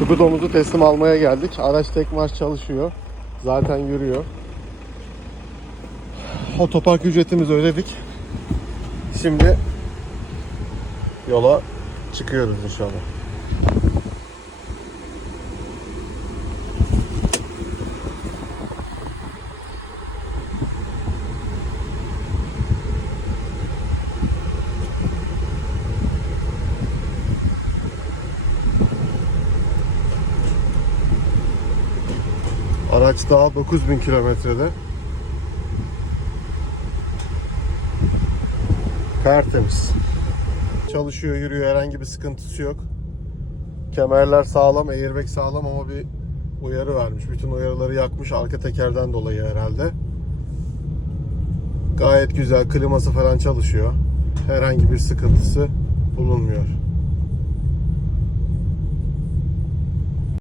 Skudomuzu teslim almaya geldik. Araç tek marş çalışıyor. Zaten yürüyor. Otopark ücretimizi ödedik. Şimdi yola çıkıyoruz inşallah. Araç daha 9000 kilometrede. Tertemiz. Çalışıyor, yürüyor. Herhangi bir sıkıntısı yok. Kemerler sağlam, airbag sağlam ama bir uyarı vermiş. Bütün uyarıları yakmış arka tekerden dolayı herhalde. Gayet güzel. Kliması falan çalışıyor. Herhangi bir sıkıntısı bulunmuyor.